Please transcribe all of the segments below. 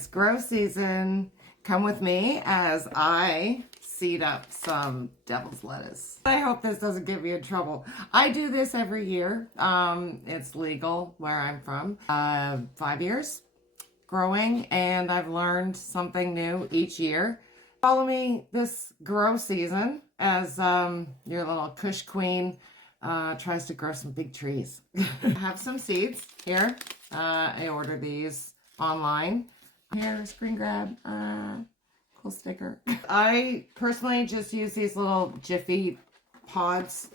It's grow season. Come with me as I seed up some devil's lettuce. I hope this doesn't get me in trouble. I do this every year. It's legal where I'm from. 5 years growing, and I've learned something new each year. Follow me this grow season as your little Kush queen tries to grow some big trees. I have some seeds here. I ordered these online. Here, screen grab, cool sticker. I personally just use these little Jiffy pods.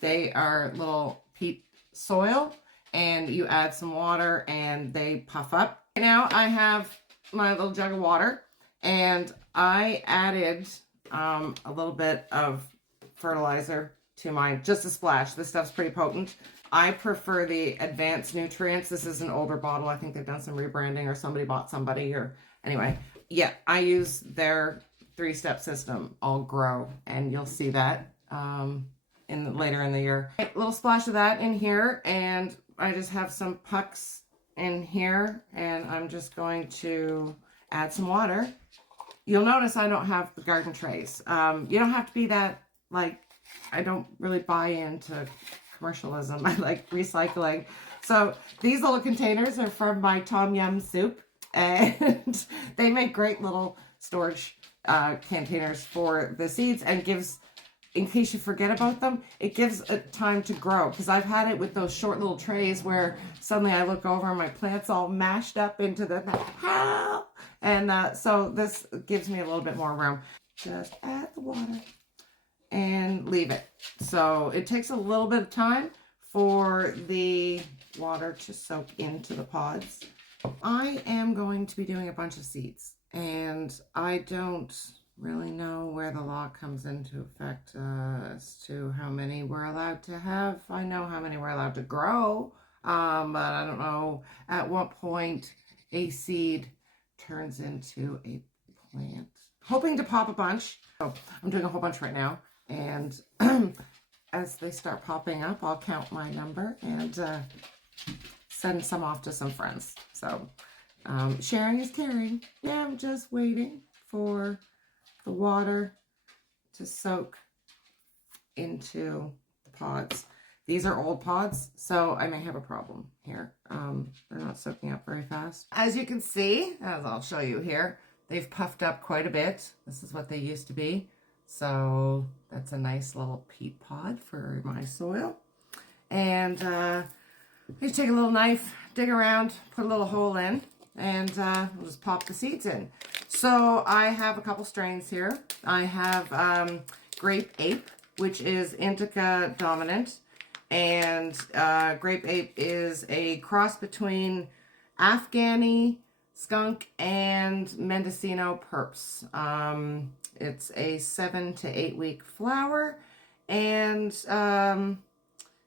They are little peat soil, and you add some water and they puff up. Now I have my little jug of water, and I added a little bit of fertilizer to mine, just a splash. This stuff's pretty potent. I prefer the advanced nutrients. This is an older bottle. I think they've done some rebranding, or somebody bought somebody, or anyway. Yeah, I use their 3-step system. I'll grow, and you'll see that later in the year. A little splash of that in here, and I just have some pucks in here, and I'm just going to add some water. You'll notice I don't have the garden trays. You don't have to be that, like, I don't really buy into commercialism. I like recycling. So these little containers are from my Tom Yum soup, and they make great little storage containers for the seeds, and gives, in case you forget about them, it gives it time to grow. Because I've had it with those short little trays where suddenly I look over and my plant's all mashed up into the help. And so this gives me a little bit more room. Just add the water and leave it. So it takes a little bit of time for the water to soak into the pods. I am going to be doing a bunch of seeds, and I don't really know where the law comes into effect as to how many we're allowed to have. I know how many we're allowed to grow, but I don't know at what point a seed turns into a plant. Hoping to pop a bunch. So I'm doing a whole bunch right now. And as they start popping up, I'll count my number and send some off to some friends. So sharing is caring. Yeah, I'm just waiting for the water to soak into the pods. These are old pods, so I may have a problem here. They're not soaking up very fast. As you can see, as I'll show you here, they've puffed up quite a bit. This is what they used to be. So that's a nice little peat pod for my soil. And I just take a little knife, dig around, put a little hole in, and we'll just pop the seeds in. So I have a couple strains here. I have Grape Ape, which is indica dominant. And Grape Ape is a cross between Afghani, skunk, and Mendocino purps. It's a 7 to 8 week flower, and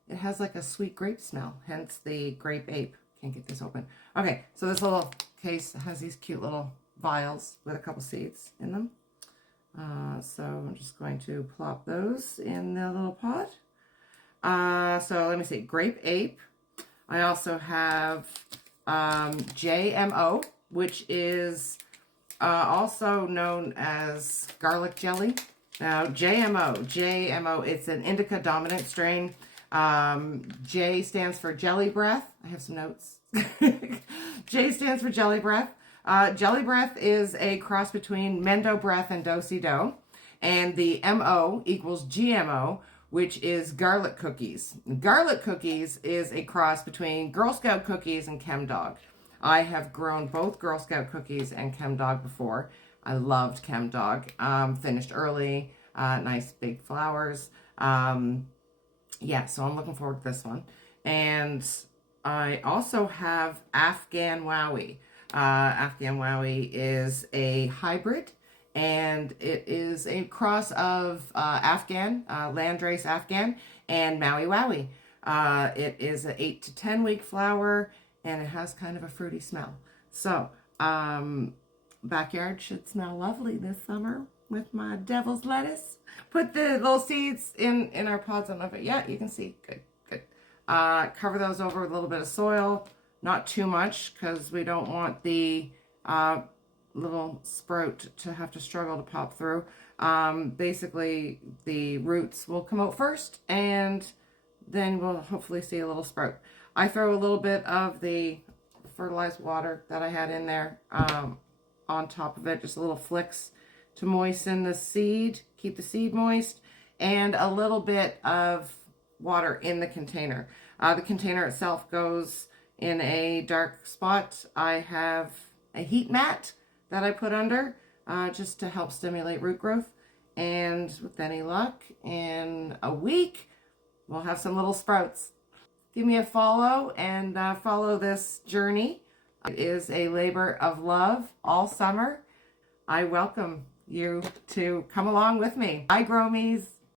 it has like a sweet grape smell, hence the Grape Ape. Can't get this open. Okay, so this little case has these cute little vials with a couple seeds in them. So I'm just going to plop those in the little pot. So let me see, Grape Ape. I also have JMO, which is also known as garlic jelly. Now, JMO, it's an indica dominant strain. J stands for jelly breath. I have some notes. J stands for jelly breath. Jelly breath is a cross between Mendo breath and Do-si-do. And the MO equals GMO, which is garlic cookies. Garlic cookies is a cross between Girl Scout cookies and Chem Dog. I have grown both Girl Scout cookies and Chem Dog before. I loved Chem Dog. Finished early, nice big flowers. Yeah, so I'm looking forward to this one. And I also have Afghan Wowie. Afghan Wowie is a hybrid, and it is a cross of Afghan, Landrace Afghan, and Maui Wowie. It is an 8 to 10 week flower, and it has kind of a fruity smell. So, backyard should smell lovely this summer with my devil's lettuce. Put the little seeds in our pods. I don't know if it, yeah, you can see. Good, good. Cover those over with a little bit of soil. Not too much, because we don't want the little sprout to have to struggle to pop through. Basically, the roots will come out first, and then we'll hopefully see a little sprout. I throw a little bit of the fertilized water that I had in there on top of it, just a little flicks to moisten the seed, keep the seed moist, and a little bit of water in the container. The container itself goes in a dark spot. I have a heat mat that I put under just to help stimulate root growth. And with any luck, in a week, we'll have some little sprouts. Give me a follow and follow this journey. It is a labor of love all summer. I welcome you to come along with me. Bye, Gromies.